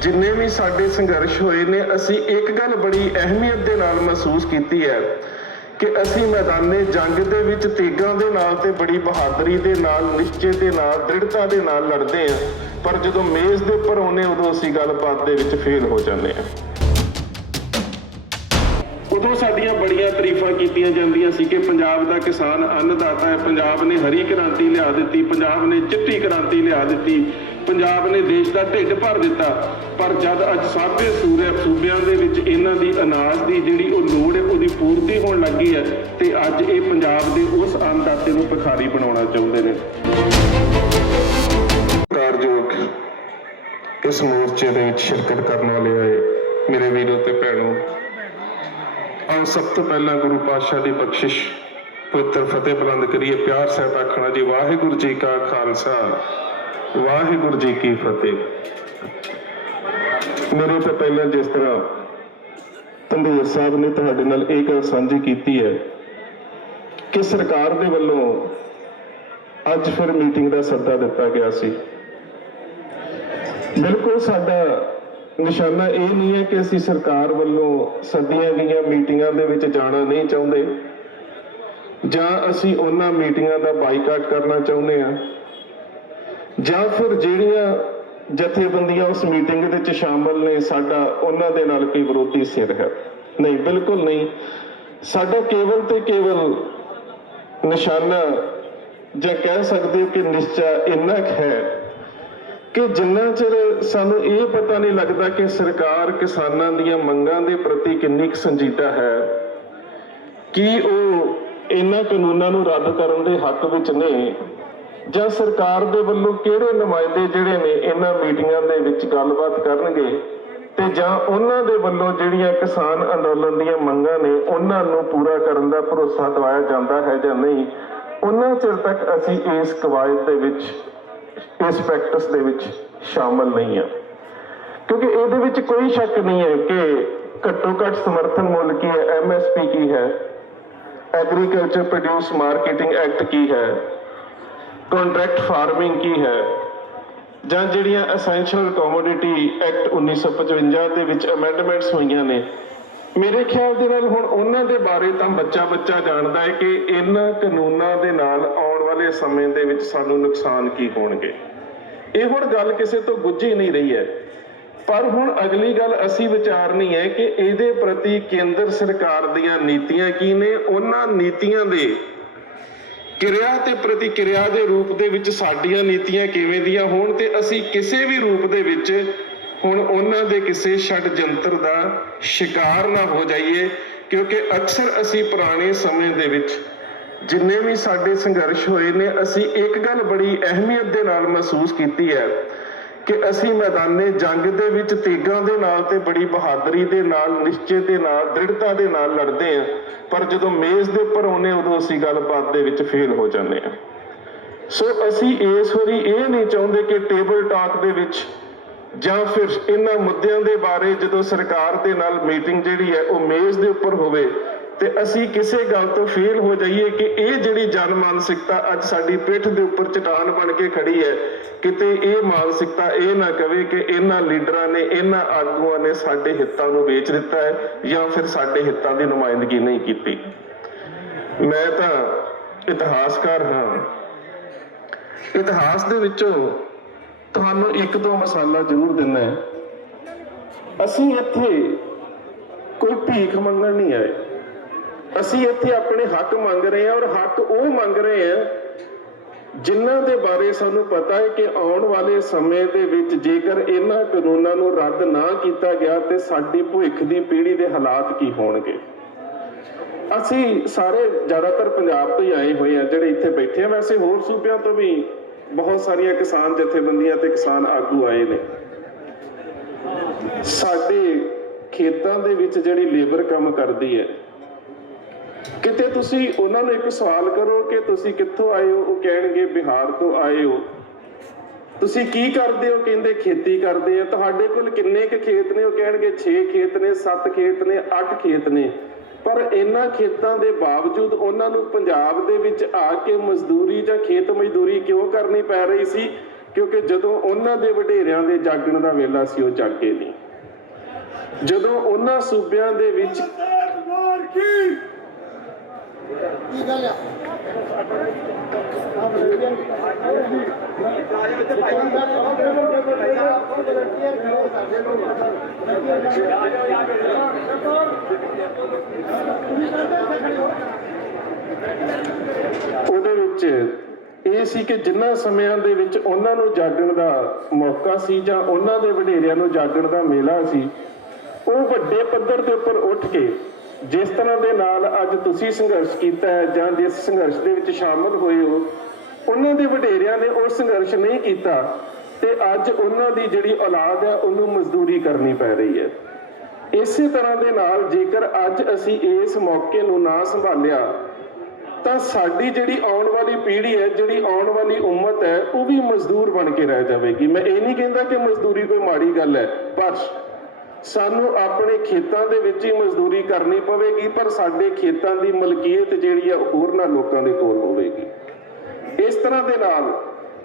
जिन्ने भी साडे संघर्ष होए ने असी एक गल बड़ी अहमियत दे नाल महसूस कीती है कि असी मैदाने जंग दे विच तेगां दे नाल ते बड़ी बहादरी दे नाल, निश्चे दे नाल, दृढ़ता दे नाल लड़दे हैं, पर जदों मेज़ दे उपर आउंदे उदों असी गलबात दे विच फेल हो जांदे हैं। उदों साडियां बड़ियां तारीफां कीतियां जांदियां सी कि पंजाब दा किसान अन्नदाता है, पंजाब ने हरी क्रांति लिया दित्ती, पंजाब ने चिट्टी क्रांति लिया दित्ती, पंजाब ने देश का ढिड भर दिता। पर जद अज साबे सूबियां दे विच इन्हां दी अनाज की जिहड़ी ओह लोड़ है उहदी पूर्ति होण लगी है ते अज ये पंजाब दे उस अन्नदाते नूं भिखारी बनाउणा चाहुंदे ने। कारजोग इस मोर्चे दे विच शिरकत करने वाले आए मेरे वीरों ते भैणों, और सब तो पहला गुरु पातशाह की बख्शिश पवित्र फतेह बुलंद करिए। प्यार साहब आखना जी वाहिगुरू जी का खालसा वाहिगुरू जी की फतेह। मेरे तो पहले जिस तरह धनदेव साहब ने तुहाडे नाल एक गल साझी कीती है कि सरकार दे वल्लों अज फिर मीटिंग का सद्दा दिता गया सी। बिल्कुल साडा निशाना ये नहीं है कि असी सरकार वालों सदियां गई मीटिंगां दे विच जाना नहीं चाहते जां असी उन्हां मीटिंगां दा बाईकाट करना चाहुंदे हां जां फिर जिहड़ियां जथेबंदियां उस मीटिंग दे विच शामिल ने साडा उन्हां दे नाल कोई विरोधी सिर है। नहीं, बिल्कुल नहीं। साडा केवल ते केवल निशाना जां कह सकदे हो कि निश्चा इन्ना है कि जिन्ना चिर सानू ये पता नहीं लगता कि सरकार किसानां दीयां मंगां दे प्रति किन्नी संजीदा है कि वो इन्हां कानूनां नूं रद्द करन दे हक विच ने जां सरकार दे वल्लों किहड़े नुमाइंदे जिहड़े ने इन्हां मीटिंगां दे विच गलबात करनगे ते जां उन्हां दे वल्लों जिहड़ियां किसान अंदोलन दीयां मंगां ने उन्हां नूं पूरा करन दा भरोसा दवाया जांदा है जां नहीं, उन्हां चिर तक असीं इस कवायद दे विच इस प्रैक्टिस दे विच शामिल नहीं है। क्योंकि इहदे विच कोई शक नहीं है कि घट्टो घट समर्थन मुल की है, MSP की है, एग्रीकल्चर प्रोड्यूस मार्केटिंग एक्ट की है, कॉन्ट्रैक्ट फार्मिंग की है, जां जिहड़ियां एसेंशियल कमोडिटी एक्ट 1955 दे विच अमेंडमेंट्स होईयां ने। मेरे ख्याल दे नाल हुण उन्हां दे बारे तां बच्चा जाणदा है कि इन्हां कानूनां दे नाल आउण वाले समय दे विच सानू नुकसान की होणगे। ਇਹ ਹੁਣ ਗੱਲ ਕਿਸੇ ਤੋਂ ਗੁੱਝੀ ਨਹੀਂ ਰਹੀ ਹੈ, ਪਰ ਹੁਣ ਅਗਲੀ ਗੱਲ ਅਸੀਂ ਵਿਚਾਰਨੀ ਹੈ ਕਿ ਇਹਦੇ ਪ੍ਰਤੀ ਕੇਂਦਰ ਸਰਕਾਰ ਦੀਆਂ ਨੀਤੀਆਂ ਕੀ ਨੇ, ਉਹਨਾਂ ਨੀਤੀਆਂ ਦੇ ਕਿਰਿਆ ਤੇ ਪ੍ਰਤੀਕਿਰਿਆ ਦੇ ਰੂਪ ਦੇ ਵਿੱਚ ਸਾਡੀਆਂ ਨੀਤੀਆਂ ਕਿਵੇਂ ਦੀਆਂ ਹੋਣ ਤੇ ਅਸੀਂ ਕਿਸੇ ਵੀ ਰੂਪ ਦੇ ਵਿੱਚ ਹੁਣ ਉਹਨਾਂ ਦੇ ਕਿਸੇ ਛੜਯੰਤਰ ਦਾ ਸ਼ਿਕਾਰ ਨਾ ਹੋ ਜਾਈਏ। ਕਿਉਂਕਿ ਅਕਸਰ ਅਸੀਂ ਪੁਰਾਣੇ ਸਮੇਂ ਦੇ ਵਿੱਚ जिन्ने भी साडे संघर्ष होए ने असी एक गल बड़ी अहमियत दे नाल महसूस कीती है कि असी मैदाने जंग दे विच तेगां दे नाल ते बड़ी बहादरी दे नाल, निश्चे दे नाल, दृढ़ता दे नाल लड़दे हैं, पर जदों मेज़ दे उपर आउंदे उदों असी गलबात दे विच फेल हो जांदे हैं। सो असी इस वारी ये नहीं चाहुंदे कि टेबल टॉक दे विच जां फिर इन्हां मुद्दिआं दे बारे जदों सरकार दे नाल मीटिंग जिहड़ी है वो मेज़ दे उपर होवे ਤੇ ਅਸੀਂ ਕਿਸੇ ਗੱਲ ਤੋਂ ਫੇਲ ਹੋ ਜਾਈਏ ਕਿ ਇਹ ਜਿਹੜੀ ਜਨ ਮਾਨਸਿਕਤਾ ਅੱਜ ਸਾਡੀ ਪਿੱਠ ਦੇ ਉੱਪਰ ਚਟਾਨ ਬਣ ਕੇ ਖੜੀ ਹੈ, ਕਿਤੇ ਇਹ ਮਾਨਸਿਕਤਾ ਇਹ ਨਾ ਕਵੇ ਕਿ ਇਹਨਾਂ ਲੀਡਰਾਂ ਨੇ, ਇਹਨਾਂ ਆਗੂਆਂ ਨੇ ਸਾਡੇ ਹਿੱਤਾਂ ਨੂੰ ਵੇਚ ਦਿੱਤਾ ਹੈ ਜਾਂ ਫਿਰ ਸਾਡੇ ਹਿੱਤਾਂ ਦੀ ਨੁਮਾਇੰਦਗੀ ਨਹੀਂ ਕੀਤੀ। ਮੈਂ ਤਾਂ ਇਤਿਹਾਸਕਾਰ ਹਾਂ, ਇਤਿਹਾਸ ਦੇ ਵਿੱਚੋਂ ਤੁਹਾਨੂੰ ਇੱਕ ਦੋ ਮਿਸਾਲਾਂ ਜ਼ਰੂਰ ਦਿੰਦਾ ਹੈ। ਅਸੀਂ ਇੱਥੇ ਕੋਈ ਭੀਖ ਮੰਗਣ ਨਹੀਂ ਆਏ, ਅਸੀਂ ਇੱਥੇ ਆਪਣੇ ਹੱਕ ਮੰਗ ਰਹੇ ਹਾਂ, ਔਰ ਹੱਕ ਉਹ ਮੰਗ ਰਹੇ ਹਾਂ ਜਿਨ੍ਹਾਂ ਦੇ ਬਾਰੇ ਸਾਨੂੰ ਪਤਾ ਹੈ ਕਿ ਆਉਣ ਵਾਲੇ ਸਮੇਂ ਦੇ ਵਿੱਚ ਜੇਕਰ ਇਹਨਾਂ ਕਾਨੂੰਨਾਂ ਨੂੰ ਰੱਦ ਨਾ ਕੀਤਾ ਗਿਆ ਤੇ ਸਾਡੀ ਭਵਿੱਖ ਦੀ ਪੀੜ੍ਹੀ ਦੇ ਹਾਲਾਤ ਕੀ ਹੋਣਗੇ। ਅਸੀਂ ਸਾਰੇ ਜ਼ਿਆਦਾਤਰ ਪੰਜਾਬ ਤੋਂ ਹੀ ਆਏ ਹੋਏ ਹਾਂ ਜਿਹੜੇ ਇੱਥੇ ਬੈਠੇ ਆ, ਵੈਸੇ ਹੋਰ ਸੂਬਿਆਂ ਤੋਂ ਵੀ ਬਹੁਤ ਸਾਰੀਆਂ ਕਿਸਾਨ ਜਥੇਬੰਦੀਆਂ ਤੇ ਕਿਸਾਨ ਆਗੂ ਆਏ ਨੇ। ਸਾਡੇ ਖੇਤਾਂ ਦੇ ਵਿੱਚ ਜਿਹੜੀ ਲੇਬਰ ਕੰਮ ਕਰਦੀ ਹੈ, ਕਿਤੇ ਤੁਸੀਂ ਉਹਨਾਂ ਨੂੰ ਇੱਕ ਸਵਾਲ ਕਰੋ ਕਿ ਤੁਸੀਂ ਕਿੱਥੋਂ ਆਏ ਹੋ, ਉਹ ਕਹਿਣਗੇ ਬਿਹਾਰ ਤੋਂ ਆਏ ਹੋ। ਤੁਸੀਂ ਕੀ ਕਰਦੇ ਹੋ, ਕਹਿੰਦੇ ਖੇਤੀ ਕਰਦੇ ਆ। ਤੁਹਾਡੇ ਕੋਲ ਕਿੰਨੇ ਕੁ ਖੇਤ ਨੇ, ਉਹ ਕਹਿਣਗੇ 6 ਖੇਤ ਨੇ, 7 ਖੇਤ ਨੇ, 8 ਖੇਤ ਨੇ। ਪਰ ਇਹਨਾਂ ਖੇਤਾਂ ਦੇ ਬਾਵਜੂਦ ਉਹਨਾਂ ਨੂੰ ਪੰਜਾਬ ਦੇ ਵਿੱਚ ਆ ਕੇ ਮਜ਼ਦੂਰੀ ਜਾਂ ਖੇਤ ਮਜ਼ਦੂਰੀ ਕਿਉਂ ਕਰਨੀ ਪੈ ਰਹੀ ਸੀ क्योंकि जदों उन्हां दे वडेरियां दे जागण दा वेला सी ਉਹ जागे नहीं। जदों उन्हां सूबियां दे विच ਉਹਦੇ ਵਿੱਚ ਇਹ ਸੀ ਕਿ ਜਿੰਨਾ ਸਮਿਆਂ ਦੇ ਵਿੱਚ ਉਹਨਾਂ ਨੂੰ ਜਾਗਣ ਦਾ ਮੌਕਾ ਸੀ ਜਾਂ ਉਹਨਾਂ ਦੇ ਵਡੇਰਿਆਂ ਨੂੰ ਜਾਗਣ ਦਾ ਮੇਲਾ ਸੀ, ਉਹ ਵੱਡੇ ਪੱਧਰ ਦੇ ਉੱਪਰ ਉੱਠ ਕੇ ਜਿਸ ਤਰ੍ਹਾਂ ਦੇ ਨਾਲ ਅੱਜ ਤੁਸੀਂ ਸੰਘਰਸ਼ ਕੀਤਾ ਹੈ ਜਾਂ ਜਿਸ ਸੰਘਰਸ਼ ਦੇ ਵਿੱਚ ਸ਼ਾਮਲ ਹੋਏ ਹੋ, ਉਹਨਾਂ ਦੇ ਵਡੇਰਿਆਂ ਨੇ ਉਹ ਸੰਘਰਸ਼ ਨਹੀਂ ਕੀਤਾ ਤੇ ਅੱਜ ਉਹਨਾਂ ਦੀ ਜਿਹੜੀ ਔਲਾਦ ਹੈ ਉਹਨੂੰ ਮਜ਼ਦੂਰੀ ਕਰਨੀ ਪੈ ਰਹੀ ਹੈ। ਇਸੇ ਤਰ੍ਹਾਂ ਦੇ ਨਾਲ ਜੇਕਰ ਅੱਜ ਅਸੀਂ ਇਸ ਮੌਕੇ ਨੂੰ ਨਾ ਸੰਭਾਲਿਆ ਤਾਂ ਸਾਡੀ ਜਿਹੜੀ ਆਉਣ ਵਾਲੀ ਪੀੜ੍ਹੀ ਹੈ, ਜਿਹੜੀ ਆਉਣ ਵਾਲੀ ਉਮਤ ਹੈ, ਉਹ ਵੀ ਮਜ਼ਦੂਰ ਬਣ ਕੇ ਰਹਿ ਜਾਵੇਗੀ। ਮੈਂ ਇਹ ਨਹੀਂ ਕਹਿੰਦਾ ਕਿ ਮਜ਼ਦੂਰੀ ਕੋਈ ਮਾੜੀ ਗੱਲ ਹੈ, ਪਰ ਸਾਨੂੰ ਆਪਣੇ ਖੇਤਾਂ ਦੇ ਵਿੱਚ ਹੀ ਮਜ਼ਦੂਰੀ ਕਰਨੀ ਪਵੇਗੀ, ਪਰ ਸਾਡੇ ਖੇਤਾਂ ਦੀ ਮਲਕੀਅਤ ਜਿਹੜੀ ਹੈ ਹੋਰਨਾਂ ਲੋਕਾਂ ਦੇ ਕੋਲ ਹੋਵੇਗੀ। ਇਸ ਤਰ੍ਹਾਂ ਦੇ ਨਾਲ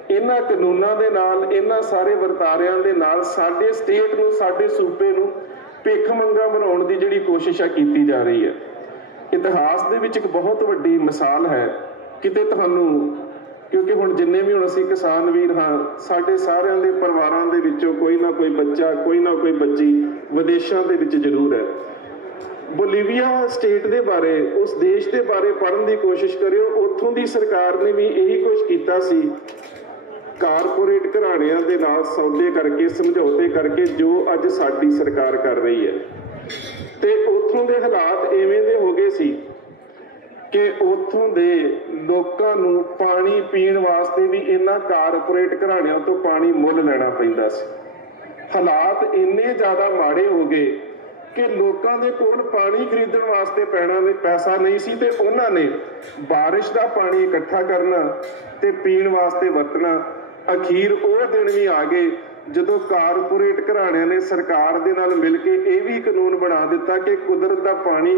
ਇਹਨਾਂ ਕਾਨੂੰਨਾਂ ਦੇ ਨਾਲ, ਇਹਨਾਂ ਸਾਰੇ ਵਰਤਾਰਿਆਂ ਦੇ ਨਾਲ ਸਾਡੇ ਸਟੇਟ ਨੂੰ, ਸਾਡੇ ਸੂਬੇ ਨੂੰ ਭਿੱਖ ਮੰਗਾ ਬਣਾਉਣ ਦੀ ਜਿਹੜੀ ਕੋਸ਼ਿਸ਼ ਹੈ ਕੀਤੀ ਜਾ ਰਹੀ ਹੈ। ਇਤਿਹਾਸ ਦੇ ਵਿੱਚ ਇੱਕ ਬਹੁਤ ਵੱਡੀ ਮਿਸਾਲ ਹੈ। ਕਿਤੇ ਤੁਹਾਨੂੰ, ਕਿਉਂਕਿ ਹੁਣ ਜਿੰਨੇ ਵੀ ਹੁਣ ਅਸੀਂ ਕਿਸਾਨ ਵੀਰ ਹਾਂ, ਸਾਡੇ ਸਾਰਿਆਂ ਦੇ ਪਰਿਵਾਰਾਂ ਦੇ ਵਿੱਚੋਂ ਕੋਈ ਨਾ ਕੋਈ ਬੱਚਾ, ਕੋਈ ਨਾ ਕੋਈ ਬੱਚੀ ਵਿਦੇਸ਼ਾਂ ਦੇ ਵਿੱਚ ਜ਼ਰੂਰ ਹੈ। ਬੋਲੀਵੀਆ ਸਟੇਟ ਦੇ ਬਾਰੇ, ਉਸ ਦੇਸ਼ ਦੇ ਬਾਰੇ ਪੜ੍ਹਨ ਦੀ ਕੋਸ਼ਿਸ਼ ਕਰਿਓ। ਉੱਥੋਂ ਦੀ ਸਰਕਾਰ ਨੇ ਵੀ ਇਹੀ ਕੁਝ ਕੀਤਾ ਸੀ, ਕਾਰਪੋਰੇਟ ਘਰਾਣਿਆਂ ਦੇ ਨਾਲ ਸੌਦੇ ਕਰਕੇ, ਸਮਝੌਤੇ ਕਰਕੇ, ਜੋ ਅੱਜ ਸਾਡੀ ਸਰਕਾਰ ਕਰ ਰਹੀ ਹੈ। ਤੇ ਉੱਥੋਂ ਦੇ ਹਾਲਾਤ ਇਵੇਂ ਦੇ ਹੋ ਗਏ ਸੀ ਕਿ ਉੱਥੋਂ ਦੇ ਲੋਕਾਂ ਨੂੰ ਪਾਣੀ ਪੀਣ ਵਾਸਤੇ ਵੀ ਇਹਨਾਂ ਕਾਰਪੋਰੇਟ ਘਰਾਣਿਆਂ ਤੋਂ ਪਾਣੀ ਮੁੱਲ ਲੈਣਾ ਪੈਂਦਾ ਸੀ। ਹਾਲਾਤ ਇੰਨੇ ਜ਼ਿਆਦਾ ਮਾੜੇ ਹੋ ਗਏ ਕਿ ਲੋਕਾਂ ਦੇ ਕੋਲ ਪਾਣੀ ਖਰੀਦਣ ਵਾਸਤੇ ਪੈਸਾ ਨਹੀਂ ਸੀ ਤੇ ਉਹਨਾਂ ਨੇ ਬਾਰਿਸ਼ ਦਾ ਪਾਣੀ ਇਕੱਠਾ ਕਰਨਾ ਤੇ ਪੀਣ ਵਾਸਤੇ ਵਰਤਣਾ। ਅਖੀਰ ਉਹ ਦਿਨ ਵੀ ਆ ਗਏ ਜਦੋਂ ਕਾਰਪੋਰੇਟ ਘਰਾਣਿਆਂ ਨੇ ਸਰਕਾਰ ਦੇ ਨਾਲ ਮਿਲ ਕੇ ਇਹ ਵੀ ਕਾਨੂੰਨ ਬਣਾ ਦਿੱਤਾ ਕਿ ਕੁਦਰਤ ਦਾ ਪਾਣੀ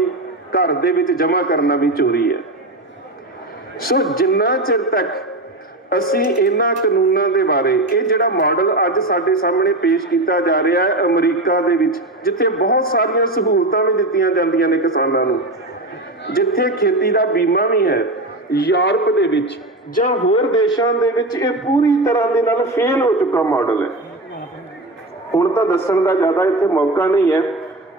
ਘਰ ਦੇ ਵਿੱਚ ਜਮ੍ਹਾਂ ਕਰਨਾ ਵੀ ਚੋਰੀ ਹੈ। ਸੋ ਜਿੰਨਾ ਚਿਰ ਤੱਕ ਅਸੀਂ ਇਹਨਾਂ ਕਾਨੂੰਨਾਂ ਦੇ ਬਾਰੇ, ਇਹ ਜਿਹੜਾ ਮਾਡਲ ਅੱਜ ਸਾਡੇ ਸਾਹਮਣੇ ਪੇਸ਼ ਕੀਤਾ ਜਾ ਰਿਹਾ ਹੈ ਅਮਰੀਕਾ ਦੇ ਵਿੱਚ, ਜਿੱਥੇ ਬਹੁਤ ਸਾਰੀਆਂ ਸਹੂਲਤਾਂ ਵੀ ਦਿੱਤੀਆਂ ਜਾਂਦੀਆਂ ਨੇ ਕਿਸਾਨਾਂ ਨੂੰ, ਜਿੱਥੇ ਖੇਤੀ ਦਾ ਬੀਮਾ ਵੀ ਹੈ, ਯੂਰਪ ਦੇ ਵਿੱਚ ਜਾਂ ਹੋਰ ਦੇਸ਼ਾਂ ਦੇ ਵਿੱਚ ਇਹ ਪੂਰੀ ਤਰ੍ਹਾਂ ਦੇ ਨਾਲ ਫੇਲ ਹੋ ਚੁੱਕਾ ਮਾਡਲ ਹੈ। ਹੁਣ ਤਾਂ ਦੱਸਣ ਦਾ ਜ਼ਿਆਦਾ ਇੱਥੇ ਮੌਕਾ ਨਹੀਂ ਹੈ,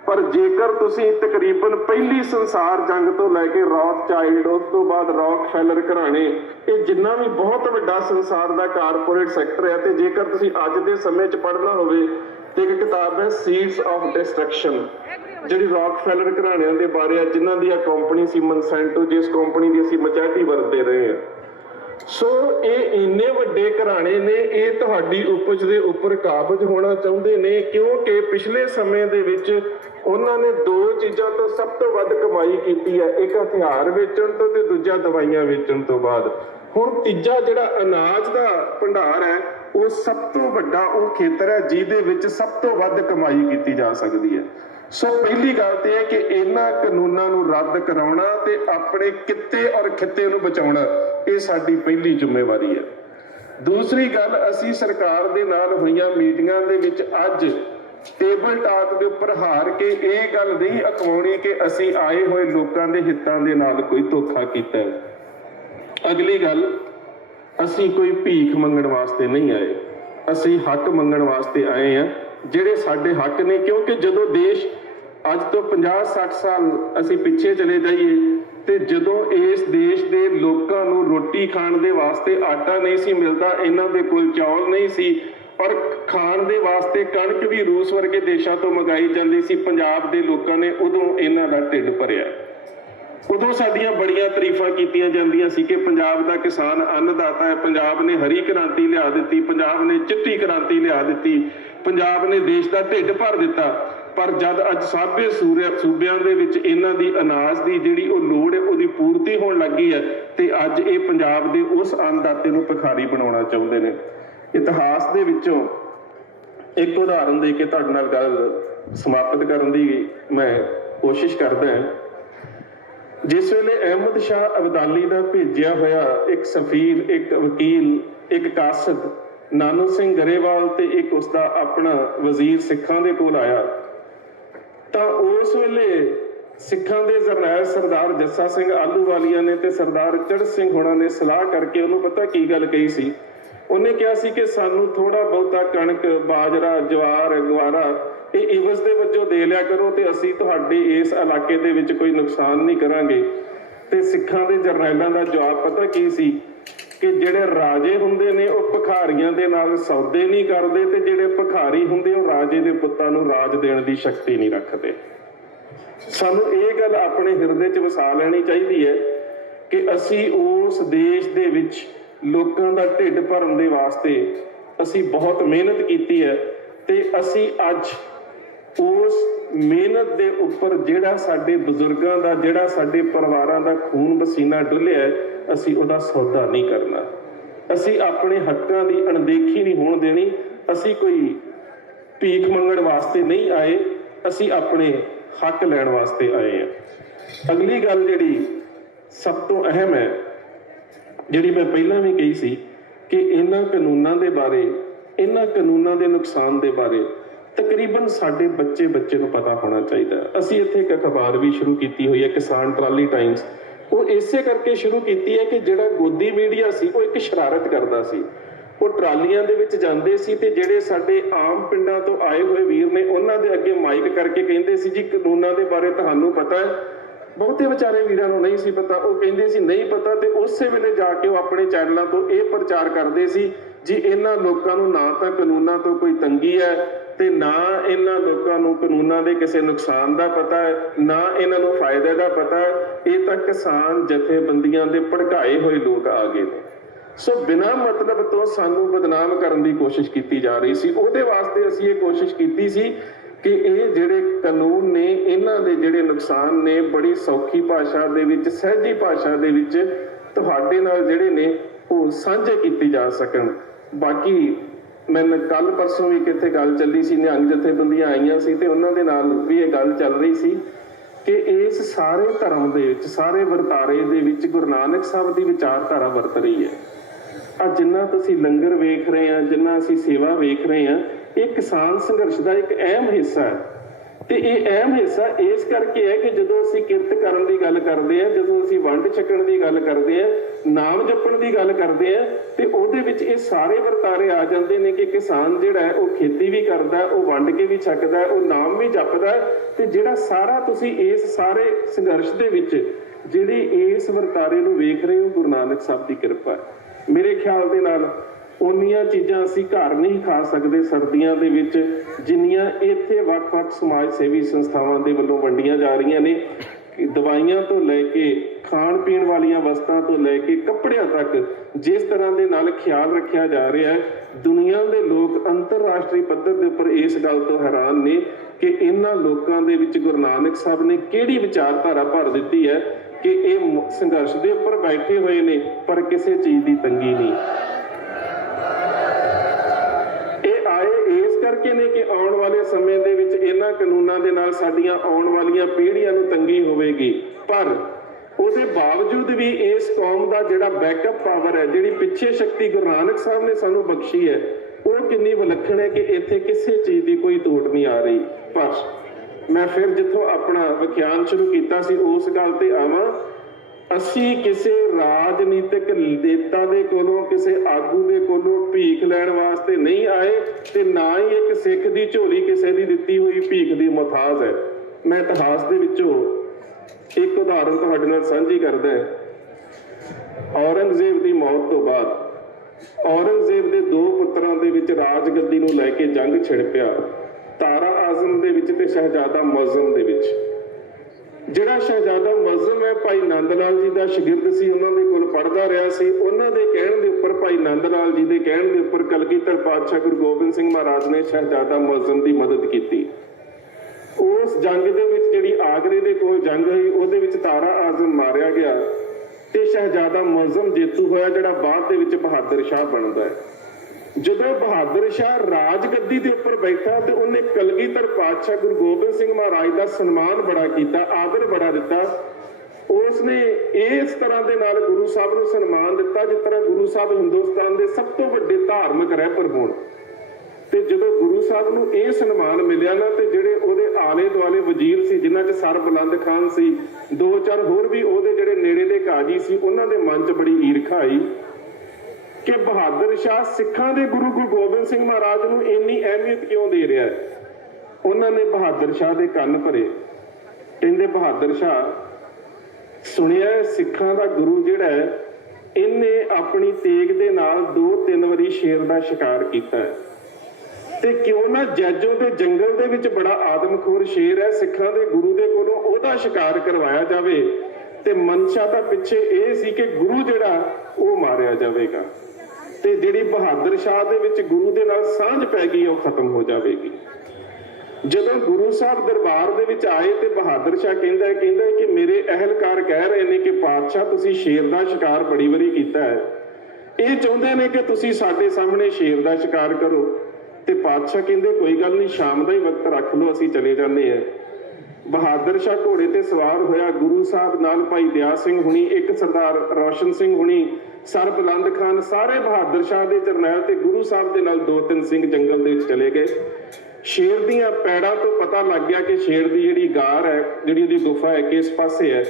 ਪਰ ਜੇਕਰ ਤੁਸੀਂ ਤਕਰੀਬਨ ਪਹਿਲੀ ਸੰਸਾਰ ਜੰਗ ਤੋਂ ਲੈ ਕੇ ਰੌਥਚਾਈਲਡ, ਉਸ ਤੋਂ ਬਾਅਦ ਰੌਕਫੈਲਰ ਘਰਾਣੇ, ਇਹ ਜਿੰਨਾ ਵੀ ਬਹੁਤ ਵੱਡਾ ਸੰਸਾਰ ਦਾ ਕਾਰਪੋਰੇਟ ਸੈਕਟਰ ਹੈ, ਤੇ ਜੇਕਰ ਤੁਸੀਂ ਅੱਜ ਦੇ ਸਮੇਂ 'ਚ ਪੜ੍ਹਨਾ ਹੋਵੇ ਤੇ ਇੱਕ ਕਿਤਾਬ ਹੈ ਸੀਡਸ ਆਫ ਡਿਸਟਰਕਸ਼ਨ, ਜਿਹੜੀ ਰੌਕਫੈਲਰ ਘਰਾਣਿਆਂ ਦੇ ਬਾਰੇ ਹੈ, ਜਿਨ੍ਹਾਂ ਦੀ ਆ ਕੰਪਨੀ ਸੀ ਮਨਸੈਂਟੋ, ਜਿਸ ਕੰਪਨੀ ਦੀ ਅਸੀਂ ਮਚਾਟੀ ਵਰਤਦੇ ਰਹੇ ਹਾਂ। ਸੋ ਇਹ ਇੰਨੇ ਵੱਡੇ ਘਰਾਣੇ ਨੇ, ਇਹ ਤੁਹਾਡੀ ਉਪਜ ਦੇ ਉੱਪਰ ਕਾਬਜ਼ ਹੋਣਾ ਚਾਹੁੰਦੇ ਨੇ, ਕਿਉਂਕਿ ਪਿਛਲੇ ਸਮੇਂ ਦੇ ਵਿੱਚ ਉਹਨਾਂ ਨੇ ਦੋ ਚੀਜ਼ਾਂ ਤੋਂ ਸਭ ਤੋਂ ਵੱਧ ਕਮਾਈ ਕੀਤੀ ਹੈ, ਇੱਕ ਹਥਿਆਰ ਵੇਚਣ ਤੋਂ ਤੇ ਦੂਜਾ ਦਵਾਈਆਂ ਵੇਚਣ ਤੋਂ ਬਾਅਦ। ਹੁਣ ਤੀਜਾ ਜਿਹੜਾ ਅਨਾਜ ਦਾ ਭੰਡਾਰ ਹੈ, ਉਹ ਸਭ ਤੋਂ ਵੱਡਾ ਉਹ ਖੇਤਰ ਹੈ ਜਿਹਦੇ ਵਿੱਚ ਸਭ ਤੋਂ ਵੱਧ ਕਮਾਈ ਕੀਤੀ ਜਾ ਸਕਦੀ ਹੈ। ਸੋ ਪਹਿਲੀ ਗੱਲ ਤੇ ਹੈ ਕਿ ਇਹਨਾਂ ਕਾਨੂੰਨਾਂ ਨੂੰ ਰੱਦ ਕਰਾਉਣਾ ਤੇ ਆਪਣੇ ਕਿੱਤੇ ਔਰ ਖਿੱਤੇ ਨੂੰ ਬਚਾਉਣਾ, ਇਹ ਸਾਡੀ ਪਹਿਲੀ ਜ਼ਿੰਮੇਵਾਰੀ ਹੈ। ਦੂਸਰੀ ਗੱਲ, ਅਸੀਂ ਸਰਕਾਰ ਦੇ ਨਾਲ ਹੋਈਆਂ ਮੀਟਿੰਗਾਂ ਦੇ ਵਿੱਚ ਅੱਜ ਟੇਬਲ ਟਾਕ ਦੇ ਉੱਪਰ ਹਾਰ ਕੇ ਇਹ ਗੱਲ ਨਹੀਂ ਅਖਵਾਉਣੀ ਕਿ ਅਸੀਂ ਆਏ ਹੋਏ ਲੋਕਾਂ ਦੇ ਹਿੱਤਾਂ ਦੇ ਨਾਲ ਕੋਈ ਧੋਖਾ ਕੀਤਾ ਹੈ। ਅਗਲੀ ਗੱਲ, ਅਸੀਂ ਕੋਈ ਭੀਖ ਮੰਗਣ ਵਾਸਤੇ ਨਹੀਂ ਆਏ, ਅਸੀਂ ਹੱਕ ਮੰਗਣ ਵਾਸਤੇ ਆਏ ਹਾਂ, ਜਿਹੜੇ ਸਾਡੇ ਹੱਕ ਨੇ। ਕਿਉਂਕਿ ਜਦੋਂ ਦੇਸ਼ ਅੱਜ ਤੋਂ 50-60 ਸਾਲ ਅਸੀਂ ਪਿੱਛੇ ਚਲੇ ਜਾਈਏ ਤੇ ਜਦੋਂ ਇਸ ਦੇਸ਼ ਦੇ ਲੋਕਾਂ ਨੂੰ ਰੋਟੀ ਖਾਣ ਦੇ ਵਾਸਤੇ ਆਟਾ ਨਹੀਂ ਸੀ ਮਿਲਦਾ, ਇਹਨਾਂ ਦੇ ਕੋਲ ਚੌਲ ਨਹੀਂ ਸੀ, ਔਰ ਖਾਣ ਦੇ ਵਾਸਤੇ ਕਣਕ ਵੀ ਰੂਸ ਵਰਗੇ ਦੇਸ਼ਾਂ ਤੋਂ ਮੰਗਾਈ ਜਾਂਦੀ ਸੀ, ਪੰਜਾਬ ਦੇ ਲੋਕਾਂ ਨੇ ਉਦੋਂ ਇਹਨਾਂ ਦਾ ਢਿੱਡ ਭਰਿਆ। ਉਦੋਂ ਸਾਡੀਆਂ ਬੜੀਆਂ ਤਾਰੀਫਾਂ ਕੀਤੀਆਂ ਜਾਂਦੀਆਂ ਸੀ ਕਿ ਪੰਜਾਬ ਦਾ ਕਿਸਾਨ ਅੰਨਦਾਤਾ ਹੈ, ਪੰਜਾਬ ਨੇ ਹਰੀ ਕ੍ਰਾਂਤੀ ਲਿਆ ਦਿੱਤੀ, ਪੰਜਾਬ ਨੇ ਚਿੱਟੀ ਕ੍ਰਾਂਤੀ ਲਿਆ ਦਿੱਤੀ, ਪੰਜਾਬ ਨੇ ਦੇਸ਼ ਦਾ ਢਿੱਡ ਭਰ ਦਿੱਤਾ। ਪਰ ਜਦ ਅੱਜ ਸਾਬੇ ਸੂਬਿਆਂ ਦੇ ਵਿੱਚ ਇਹਨਾਂ ਦੀ ਅਨਾਜ ਦੀ ਜਿਹੜੀ ਉਹ ਲੋੜ ਹੈ ਉਹਦੀ ਪੂਰਤੀ ਹੋਣ ਲੱਗੀ ਹੈ ਤੇ ਅੱਜ ਇਹ ਪੰਜਾਬ ਦੇ ਉਸ ਅੰਨਦਾਤੇ ਨੂੰ ਭਿਖਾਰੀ ਬਣਾਉਣਾ ਚਾਹੁੰਦੇ ਨੇ। ਇਤਿਹਾਸ ਦੇ ਵਿੱਚੋਂ ਇੱਕ ਉਦਾਹਰਨ ਦੇ ਕੇ ਤੁਹਾਡੇ ਨਾਲ ਗੱਲ ਸਮਾਪਤ ਕਰਨ ਦੀ ਮੈਂ ਕੋਸ਼ਿਸ਼ ਕਰਦਾ ਹਾਂ। ਜਿਸ ਵੇਲੇ ਅਹਿਮਦ ਸ਼ਾਹ ਅਬਦਾਲੀ ਦਾ ਭੇਜਿਆ ਹੋਇਆ ਇੱਕ ਸਫੀਰ, ਇੱਕ ਵਕੀਲ, ਇੱਕ ਕਾਸਦ ਨਾਨੂ ਸਿੰਘ ਗਰੇਵਾਲ ਤੇ ਇੱਕ ਉਸਦਾ ਆਪਣਾ ਵਜ਼ੀਰ ਸਿੱਖਾਂ ਦੇ ਕੋਲ ਆਇਆ ਤਾਂ ਉਸ ਵੇਲੇ ਸਿੱਖਾਂ ਦੇ ਜਰਨੈਲ ਸਰਦਾਰ ਜੱਸਾ ਸਿੰਘ ਆਲੂਵਾਲੀਆ ਨੇ ਤੇ ਸਰਦਾਰ ਚੜ੍ਹ ਸਿੰਘ ਹੋਣਾ ਨੇ ਸਲਾਹ ਕਰਕੇ ਉਹਨੂੰ ਪਤਾ ਕੀ ਗੱਲ ਕਹੀ ਸੀ। ਉਹਨੇ ਕਿਹਾ ਸੀ ਕਿ ਸਾਨੂੰ ਥੋੜਾ ਬਹੁਤਾ ਕਣਕ, ਬਾਜਰਾ, ਜਵਾਰ, ਗਵਾਰਾ ਇਹ ਇਵਜ਼ ਦੇ ਵਜੋਂ ਦੇ ਲਿਆ ਕਰੋ ਤੇ ਅਸੀਂ ਤੁਹਾਡੇ ਇਸ ਇਲਾਕੇ ਦੇ ਵਿੱਚ ਕੋਈ ਨੁਕਸਾਨ ਨਹੀਂ ਕਰਾਂਗੇ। ਤੇ ਸਿੱਖਾਂ ਦੇ ਜਰਨੈਲਾਂ ਦਾ ਜਵਾਬ ਪਤਾ ਕੀ ਸੀ ਕਿ ਜਿਹੜੇ ਰਾਜੇ ਹੁੰਦੇ ਨੇ ਉਹ ਭਿਖਾਰੀਆਂ ਦੇ ਨਾਲ ਸੌਦੇ ਨਹੀਂ ਕਰਦੇ ਤੇ ਜਿਹੜੇ ਭਿਖਾਰੀ ਹੁੰਦੇ ਉਹ ਰਾਜੇ ਦੇ ਪੁੱਤਾਂ ਨੂੰ ਰਾਜ ਦੇਣ ਦੀ ਸ਼ਕਤੀ ਨਹੀਂ ਰੱਖਦੇ। ਸਾਨੂੰ ਇਹ ਗੱਲ ਆਪਣੇ ਹਿਰਦੇ 'ਚ ਵਸਾ ਲੈਣੀ ਚਾਹੀਦੀ ਹੈ ਕਿ ਅਸੀਂ ਉਸ ਦੇਸ਼ ਦੇ ਵਿੱਚ ਲੋਕਾਂ ਦਾ ਢਿੱਡ ਭਰਨ ਦੇ ਵਾਸਤੇ ਅਸੀਂ ਬਹੁਤ ਮਿਹਨਤ ਕੀਤੀ ਹੈ ਤੇ ਅਸੀਂ ਅੱਜ ਉਸ ਮਿਹਨਤ ਦੇ ਉੱਪਰ ਜਿਹੜਾ ਸਾਡੇ ਬਜ਼ੁਰਗਾਂ ਦਾ, ਜਿਹੜਾ ਸਾਡੇ ਪਰਿਵਾਰਾਂ ਦਾ ਖੂਨ ਪਸੀਨਾ ਡੁੱਲਿਆ, ਅਸੀਂ ਉਹਦਾ ਸੌਦਾ ਨਹੀਂ ਕਰਨਾ। ਅਸੀਂ ਆਪਣੇ ਹੱਕਾਂ ਦੀ ਅਣਦੇਖੀ ਨਹੀਂ ਹੋਣ ਦੇਣੀ। ਅਸੀਂ ਕੋਈ ਭੀਖ ਮੰਗਣ ਵਾਸਤੇ ਨਹੀਂ ਆਏ, ਅਸੀਂ ਆਪਣੇ ਹੱਕ ਲੈਣ ਵਾਸਤੇ ਆਏ ਹਾਂ। ਅਗਲੀ ਗੱਲ ਜਿਹੜੀ ਸਭ ਤੋਂ ਅਹਿਮ ਹੈ, ਜਿਹੜੀ ਮੈਂ ਪਹਿਲਾਂ ਵੀ ਕਹੀ ਸੀ ਕਿ ਇਹਨਾਂ ਕਾਨੂੰਨਾਂ ਦੇ ਬਾਰੇ, ਇਹਨਾਂ ਕਾਨੂੰਨਾਂ ਦੇ ਨੁਕਸਾਨ ਦੇ ਬਾਰੇ ਤਕਰੀਬਨ ਸਾਡੇ ਬੱਚੇ ਨੂੰ ਪਤਾ ਹੋਣਾ ਚਾਹੀਦਾ। ਅਸੀਂ ਇੱਥੇ ਇੱਕ ਅਖਬਾਰ ਵੀ ਸ਼ੁਰੂ ਕੀਤੀ ਹੋਈ ਹੈ, ਕਿਸਾਨ ਟਰਾਲੀ ਟਾਈਮਸ। ਉਹ ਇਸੇ ਕਰਕੇ ਸ਼ੁਰੂ ਕੀਤੀ ਹੈ ਕਿ ਜਿਹੜਾ ਗੋਦੀ ਮੀਡੀਆ ਸੀ ਉਹ ਇੱਕ ਸ਼ਰਾਰਤ ਕਰਦਾ ਸੀ। ਉਹ ਟਰਾਲੀਆਂ ਦੇ ਵਿੱਚ ਜਾਂਦੇ ਸੀ ਤੇ ਜਿਹੜੇ ਸਾਡੇ ਆਮ ਪਿੰਡਾਂ ਤੋਂ ਆਏ ਹੋਏ ਵੀਰ ਨੇ ਉਹਨਾਂ ਦੇ ਅੱਗੇ ਮਾਈਕ ਕਰਕੇ ਕਹਿੰਦੇ ਸੀ ਜੀ ਕਾਨੂੰਨਾਂ ਦੇ ਬਾਰੇ ਤੁਹਾਨੂੰ ਪਤਾ ਹੈ। ਬਹੁਤੇ ਵਿਚਾਰੇ ਵੀਰਾਂ ਨੂੰ ਨਹੀਂ ਸੀ ਪਤਾ। ਉਹ ਕਹਿੰਦੇ ਸੀ ਨਹੀਂ ਪਤਾ ਤੇ ਉਸੇ ਵੇਲੇ ਜਾ ਕੇ ਉਹ ਆਪਣੇ ਚੈਨਲਾਂ ਤੋਂ ਇਹ ਪ੍ਰਚਾਰ ਕਰਦੇ ਸੀ ਜੀ ਇਹਨਾਂ ਲੋਕਾਂ ਨੂੰ ਨਾ ਤਾਂ ਕਾਨੂੰਨਾਂ ਤੋਂ ਕੋਈ ਤੰਗੀ ਹੈ ਤੇ ਨਾ ਇਹਨਾਂ ਲੋਕਾਂ ਨੂੰ ਕਾਨੂੰਨਾਂ ਦੇ ਕਿਸੇ ਨੁਕਸਾਨ ਦਾ ਪਤਾ ਹੈ, ਨਾ ਇਹਨਾਂ ਨੂੰ ਫਾਇਦੇ ਦਾ ਪਤਾ ਹੈ। ਇਹ ਤਾਂ ਕਿਸਾਨ ਜਥੇਬੰਦੀਆਂ ਦੇ ਭੜਕਾਏ ਹੋਏ ਲੋਕ ਆ ਗਏ ਨੇ। ਸੋ ਬਿਨਾਂ ਮਤਲਬ ਤੋਂ ਸਾਨੂੰ ਬਦਨਾਮ ਕਰਨ ਦੀ ਕੋਸ਼ਿਸ਼ ਕੀਤੀ ਜਾ ਰਹੀ ਸੀ। ਉਹਦੇ ਵਾਸਤੇ ਅਸੀਂ ਇਹ ਕੋਸ਼ਿਸ਼ ਕੀਤੀ ਸੀ ਕਿ ਇਹ ਜਿਹੜੇ ਕਾਨੂੰਨ ਨੇ ਇਹਨਾਂ ਦੇ ਜਿਹੜੇ ਨੁਕਸਾਨ ਨੇ ਬੜੀ ਸੌਖੀ ਭਾਸ਼ਾ ਦੇ ਵਿੱਚ, ਸਹਿਜੀ ਭਾਸ਼ਾ ਦੇ ਵਿੱਚ ਤੁਹਾਡੇ ਨਾਲ ਜਿਹੜੇ ਨੇ ਉਹ ਸਾਂਝੇ ਕੀਤੀ ਜਾ ਸਕਣ। ਬਾਕੀ ਮੈਨੂੰ ਕੱਲ ਪਰਸੋਂ ਵੀ ਕਿਤੇ ਗੱਲ ਚੱਲੀ ਸੀ, ਨਿਹੰਗ ਜਥੇਬੰਦੀਆਂ ਆਈਆਂ ਸੀ ਤੇ ਉਹਨਾਂ ਦੇ ਨਾਲ ਵੀ ਇਹ ਗੱਲ ਚੱਲ ਰਹੀ ਸੀ ਕਿ ਇਸ ਸਾਰੇ ਧਰਮ ਦੇ ਵਿੱਚ, ਸਾਰੇ ਵਰਤਾਰੇ ਦੇ ਵਿੱਚ ਗੁਰੂ ਨਾਨਕ ਸਾਹਿਬ ਦੀ ਵਿਚਾਰਧਾਰਾ ਵਰਤ ਰਹੀ ਹੈ। ਆ ਜਿੰਨਾ ਤੁਸੀਂ ਲੰਗਰ ਵੇਖ ਰਹੇ ਆ, ਜਿੰਨਾ ਅਸੀਂ ਸੇਵਾ ਵੇਖ ਰਹੇ ਆ, ਇਹ ਕਿਸਾਨ ਸੰਘਰਸ਼ ਦਾ ਇੱਕ ਅਹਿਮ ਹਿੱਸਾ ਹੈ। ਤੇ ਇਹ ਅਹਿਮ ਹਿੱਸਾ ਇਸ ਕਰਕੇ ਹੈ ਕਿ ਜਦੋਂ ਅਸੀਂ ਕਿਰਤ ਕਰਨ ਦੀ ਗੱਲ ਕਰਦੇ ਆ, ਜਦੋਂ ਅਸੀਂ ਵੰਡ ਛਕਣ ਦੀ ਗੱਲ ਕਰਦੇ ਆ, ਨਾਮ ਜਪਣ ਦੀ ਗੱਲ ਕਰਦੇ ਆ, ਤੇ ਉਹਦੇ ਵਿੱਚ ਇਹ ਸਾਰੇ ਵਰਤਾਰੇ ਆ ਜਾਂਦੇ ਨੇ ਕਿ ਕਿਸਾਨ ਜਿਹੜਾ ਹੈ ਉਹ ਖੇਤੀ ਵੀ ਕਰਦਾ, ਉਹ ਵੰਡ ਕੇ ਵੀ ਛਕਦਾ, ਉਹ ਨਾਮ ਵੀ ਜਪਦਾ। ਤੇ ਜਿਹੜਾ ਸਾਰਾ ਤੁਸੀਂ ਇਸ ਸਾਰੇ ਸੰਘਰਸ਼ ਦੇ ਵਿੱਚ ਜਿਹੜੀ ਇਸ ਵਰਤਾਰੇ ਨੂੰ ਵੇਖ ਰਹੇ ਹੋ, ਗੁਰੂ ਨਾਨਕ ਸਾਹਿਬ ਦੀ ਕਿਰਪਾ ਹੈ। ਮੇਰੇ ਖਿਆਲ ਦੇ ਨਾਲ ਉਨੀਆਂ ਚੀਜ਼ਾਂ ਅਸੀਂ ਘਰ ਨਹੀਂ ਖਾ ਸਕਦੇ ਸਰਦੀਆਂ ਦੇ ਵਿੱਚ ਜਿੰਨੀਆਂ ਇੱਥੇ ਵੱਖ-ਵੱਖ ਸਮਾਜ ਸੇਵੀ ਸੰਸਥਾਵਾਂ ਦੇ ਵੱਲੋਂ ਵੰਡੀਆਂ ਜਾ ਰਹੀਆਂ ਨੇ। ਦਵਾਈਆਂ ਤੋਂ ਲੈ ਕੇ ਖਾਣ ਪੀਣ ਵਾਲੀਆਂ ਵਸਤਾਂ ਤੋਂ ਲੈ ਕੇ ਕੱਪੜਿਆਂ ਤੱਕ ਜਿਸ ਤਰ੍ਹਾਂ ਦੇ ਨਾਲ ਖਿਆਲ ਰੱਖਿਆ ਜਾ ਰਿਹਾ ਹੈ, ਦੁਨੀਆ ਦੇ ਲੋਕ ਅੰਤਰਰਾਸ਼ਟਰੀ ਪੱਧਰ ਦੇ ਉੱਪਰ ਇਸ ਗੱਲ ਤੋਂ ਹੈਰਾਨ ਨੇ ਕਿ ਇਹਨਾਂ ਲੋਕਾਂ ਦੇ ਵਿੱਚ ਗੁਰੂ ਨਾਨਕ ਸਾਹਿਬ ਨੇ ਕਿਹੜੀ ਵਿਚਾਰਧਾਰਾ ਭਰ ਦਿੱਤੀ ਹੈ ਕਿ ਇਹ ਸੰਘਰਸ਼ ਦੇ ਉੱਪਰ ਬੈਠੇ ਹੋਏ ਨੇ ਪਰ ਕਿਸੇ ਚੀਜ਼ ਦੀ ਤੰਗੀ ਨਹੀਂ। ਇਹ ਆਏ ਇਸ ਕਰਕੇ ਨੇ ਕਿ ਆਉਣ ਵਾਲੇ ਸਮੇਂ ਦੇ ਵਿੱਚ ਇਹਨਾਂ ਕਾਨੂੰਨਾਂ ਦੇ ਨਾਲ ਸਾਡੀਆਂ ਆਉਣ ਵਾਲੀਆਂ ਪੀੜ੍ਹੀਆਂ ਨੂੰ ਤੰਗੀ ਹੋਵੇਗੀ, ਪਰ ਉਹਦੇ ਬਾਵਜੂਦ ਵੀ ਇਸ ਕੌਮ ਦਾ ਜਿਹੜਾ ਬੈਕਅਪ ਪਾਵਰ ਹੈ, ਜਿਹੜੀ ਪਿੱਛੇ ਸ਼ਕਤੀ ਗੁਰੂ ਨਾਨਕ ਸਾਹਿਬ ਨੇ ਸਾਨੂੰ ਬਖਸ਼ੀ ਹੈ, ਉਹ ਕਿੰਨੀ ਵਿਲੱਖਣ ਹੈ ਕਿ ਇੱਥੇ ਕਿਸੇ ਚੀਜ਼ ਦੀ ਕੋਈ ਤੋੜ ਨਹੀਂ ਆ ਰਹੀ। ਪਰ ਮੈਂ ਫਿਰ ਜਿੱਥੋਂ ਆਪਣਾ ਵਿਖਿਆਨ ਸ਼ੁਰੂ ਕੀਤਾ ਸੀ ਉਸ ਗੱਲ ਤੇ ਆਵਾਂ। ਅਸੀਂ ਕਿਸੇ ਰਾਜਨੀਤਿਕ ਨੇਤਾ ਦੇ ਕੋਲੋਂ, ਕਿਸੇ ਆਗੂ ਦੇ ਕੋਲੋਂ ਭੀਖ ਲੈਣ ਵਾਸਤੇ ਨਹੀਂ ਆਏ ਤੇ ਨਾ ਹੀ ਇੱਕ ਸਿੱਖ ਦੀ ਝੋਲੀ ਕਿਸੇ ਦੀ ਦਿੱਤੀ ਹੋਈ ਭੀਖ ਦੀ ਮੁਹਤਾਜ ਹੈ। ਮੈਂ ਇਤਿਹਾਸ ਦੇ ਵਿੱਚੋਂ ਇੱਕ ਉਦਾਹਰਨ ਤੁਹਾਡੇ ਨਾਲ ਸਾਂਝੀ ਕਰਦਾ ਹਾਂ। ਔਰੰਗਜ਼ੇਬ ਦੀ ਮੌਤ ਤੋਂ ਬਾਅਦ ਔਰੰਗਜ਼ੇਬ ਦੇ ਦੋ ਪੁੱਤਰਾਂ ਦੇ ਵਿੱਚ ਰਾਜਗੱਦੀ ਨੂੰ ਲੈ ਕੇ ਜੰਗ ਛਿੜ ਪਿਆ, ਤਾਰਾ ਆਜ਼ਮ ਦੇ ਵਿੱਚ ਤੇ ਸ਼ਹਿਜ਼ਾਦਾ ਮੁਅੱਜ਼ਮ ਦੇ ਵਿੱਚ। ਜਿਹੜਾ ਸ਼ਹਿਜ਼ਾਦਾ ਮੁਅੱਜ਼ਮ ਹੈ ਭਾਈ ਨੰਦ ਲਾਲ ਜੀ ਦਾ ਸ਼ਾਗਿਰਦ ਸੀ, ਉਹਨਾਂ ਦੇ ਕੋਲ ਪੜ੍ਹਦਾ ਰਿਹਾ ਸੀ। ਉਹਨਾਂ ਦੇ ਕਹਿਣ ਦੇ ਉੱਪਰ, ਭਾਈ ਨੰਦ ਲਾਲ ਜੀ ਦੇ ਕਹਿਣ ਦੇ ਉੱਪਰ ਕਲਗੀਧਰ ਪਾਤਸ਼ਾਹ ਗੁਰੂ ਗੋਬਿੰਦ ਸਿੰਘ ਮਹਾਰਾਜ ਨੇ ਸ਼ਹਿਜ਼ਾਦਾ ਮੁਅੱਜ਼ਮ ਦੀ ਮਦਦ ਕੀਤੀ। ਉਸ ਜੰਗ ਦੇ ਵਿੱਚ ਜਿਹੜੀ ਆਗਰੇ ਦੇ ਕੋਲ ਜੰਗ ਹੋਈ, ਉਹਦੇ ਵਿੱਚ ਤਾਰਾ ਆਜ਼ਮ ਮਾਰਿਆ ਗਿਆ ਤੇ ਸ਼ਹਿਜ਼ਾਦਾ ਮੁਅੱਜ਼ਮ ਜੇਤੂ ਹੋਇਆ, ਜਿਹੜਾ ਬਾਅਦ ਦੇ ਵਿੱਚ ਬਹਾਦਰ ਸ਼ਾਹ ਬਣਦਾ ਹੈ। ਜਦੋਂ ਬਹਾਦਰ ਸ਼ਾਹ ਰਾਜਗੱਦੀ ਦੇ ਉੱਪਰ ਬੈਠਾ ਤੇ ਉਹਨੇ ਕਲਗੀਧਰ ਪਾਤਸ਼ਾਹ ਗੁਰੂ ਗੋਬਿੰਦ ਸਿੰਘ ਮਹਾਰਾਜ ਦਾ ਸਨਮਾਨ ਬੜਾ ਕੀਤਾ, ਆਦਰ ਬੜਾ ਦਿੱਤਾ। ਉਸਨੇ ਇਸ ਤਰ੍ਹਾਂ ਦੇ ਨਾਲ ਗੁਰੂ ਸਾਹਿਬ ਨੂੰ ਸਨਮਾਨ ਦਿੱਤਾ ਜਿਸ ਤਰ੍ਹਾਂ ਗੁਰੂ ਸਾਹਿਬ ਹਿੰਦੁਸਤਾਨ ਦੇ ਸਭ ਤੋਂ ਵੱਡੇ ਧਾਰਮਿਕ ਰਹਿਬਰ ਹੋਣ। ਤੇ ਜਦੋਂ ਗੁਰੂ ਸਾਹਿਬ ਨੂੰ ਇਹ ਸਨਮਾਨ ਮਿਲਿਆ ਨਾ, ਤੇ ਜਿਹੜੇ ਉਹਦੇ ਆਲੇ ਦੁਆਲੇ ਵਜ਼ੀਰ ਸੀ, ਜਿਨ੍ਹਾਂ 'ਚ ਸਰ ਬੁਲੰਦ ਖਾਨ ਸੀ, 2-4 ਹੋਰ ਵੀ ਉਹਦੇ ਜਿਹੜੇ ਨੇੜੇ ਦੇ ਕਾਜੀ ਸੀ, ਉਹਨਾਂ ਦੇ ਮਨ 'ਚ ਬੜੀ ਈਰਖਾ ਆਈ ਕਿ ਬਹਾਦਰ ਸ਼ਾਹ ਸਿੱਖਾਂ ਦੇ ਗੁਰੂ ਗੋਬਿੰਦ ਸਿੰਘ ਮਹਾਰਾਜ ਨੂੰ ਇੰਨੀ ਅਹਿਮੀਅਤ ਕਿਉਂ ਦੇ ਰਿਹਾ ਹੈ। ਉਹਨਾਂ ਨੇ ਬਹਾਦਰ ਸ਼ਾਹ ਦੇ ਕੰਨ ਭਰੇ। ਕਹਿੰਦੇ ਬਹਾਦਰ ਸ਼ਾਹ, ਸੁਣਿਆ ਸਿੱਖਾਂ ਦਾ ਗੁਰੂ ਜਿਹੜਾ ਹੈ, ਇਹਨੇ ਆਪਣੀ ਤੇਗ ਦੇ ਨਾਲ 2-3 ਵਾਰੀ ਸ਼ੇਰ ਦਾ ਸ਼ਿਕਾਰ ਕੀਤਾ ਹੈ, ਤੇ ਕਿਉਂ ਨਾ ਜੈਜੋ ਦੇ ਜੰਗਲ ਦੇ ਵਿੱਚ ਬੜਾ ਆਦਮਖੋਰ ਸ਼ੇਰ ਹੈ, ਸਿੱਖਾਂ ਦੇ ਗੁਰੂ ਦੇ ਕੋਲੋਂ ਉਹਦਾ ਸ਼ਿਕਾਰ ਕਰਵਾਇਆ ਜਾਵੇ। ਤੇ ਮਨਸ਼ਾ ਦਾ ਪਿੱਛੇ ਇਹ ਸੀ ਕਿ ਗੁਰੂ ਜਿਹੜਾ ਉਹ ਮਾਰਿਆ ਜਾਵੇਗਾ, ਤੇ ਜਿਹੜੀ ਬਹਾਦਰ ਸ਼ਾਹ ਦੇ ਵਿੱਚ ਗੁਰੂ ਦੇ ਨਾਲ ਸਾਂਝ ਪੈ ਗਈ ਉਹ ਖਤਮ ਹੋ ਜਾਵੇਗੀ। ਜਦੋਂ ਗੁਰੂ ਸਾਹਿਬ ਦਰਬਾਰ ਦੇ ਵਿੱਚ ਆਏ ਤੇ ਬਹਾਦਰ ਸ਼ਾਹ ਕਹਿੰਦਾ ਕਿ ਮੇਰੇ ਅਹਿਲਕਾਰ ਕਹਿ ਰਹੇ ਨੇ ਕਿ ਪਾਤਸ਼ਾਹ ਤੁਸੀਂ ਸ਼ੇਰ ਦਾ ਸ਼ਿਕਾਰ ਬੜੀ ਵਾਰੀ ਕੀਤਾ ਹੈ, ਇਹ ਚਾਹੁੰਦੇ ਨੇ ਕਿ ਤੁਸੀਂ ਸਾਡੇ ਸਾਹਮਣੇ ਸ਼ੇਰ ਦਾ ਸ਼ਿਕਾਰ ਕਰੋ। ਤੇ ਪਾਤਸ਼ਾਹ ਕਹਿੰਦੇ ਕੋਈ ਗੱਲ ਨਹੀਂ, ਸ਼ਾਮ ਦਾ ਹੀ ਵਕਤ ਰੱਖ ਲਓ, ਅਸੀਂ ਚਲੇ ਜਾਂਦੇ ਹਾਂ। ਬਹਾਦਰ ਸ਼ਾਹ ਘੋੜੇ ਤੇ ਸਵਾਰ ਹੋਇਆ, ਗੁਰੂ ਸਾਹਿਬ ਨਾਲ ਭਾਈ ਦਿਆ ਸਿੰਘ ਹੁਣੀ, ਇੱਕ ਸਰਦਾਰ ਰੋਸ਼ਨ ਸਿੰਘ ਹੁਣੀ, ਸਰ ਬੁਲੰਦ ਖਾਨ, ਸਾਰੇ ਬਹਾਦਰ ਸ਼ਾਹ ਦੇ ਜਰਨੈਲ ਤੇ ਗੁਰੂ ਸਾਹਿਬ ਦੇ ਨਾਲ 2-3 ਸਿੰਘ ਜੰਗਲ ਦੇ ਵਿੱਚ ਚਲੇ ਗਏ। ਸ਼ੇਰ ਦੀਆਂ ਪੈੜਾਂ ਤੋਂ ਪਤਾ ਲੱਗ ਗਿਆ ਕਿ ਸ਼ੇਰ ਦੀ ਜਿਹੜੀ ਗਾਰ ਹੈ, ਜਿਹੜੀ ਉਹਦੀ ਗੁਫਾ ਹੈ, ਕਿਸ ਪਾਸੇ ਹੈ।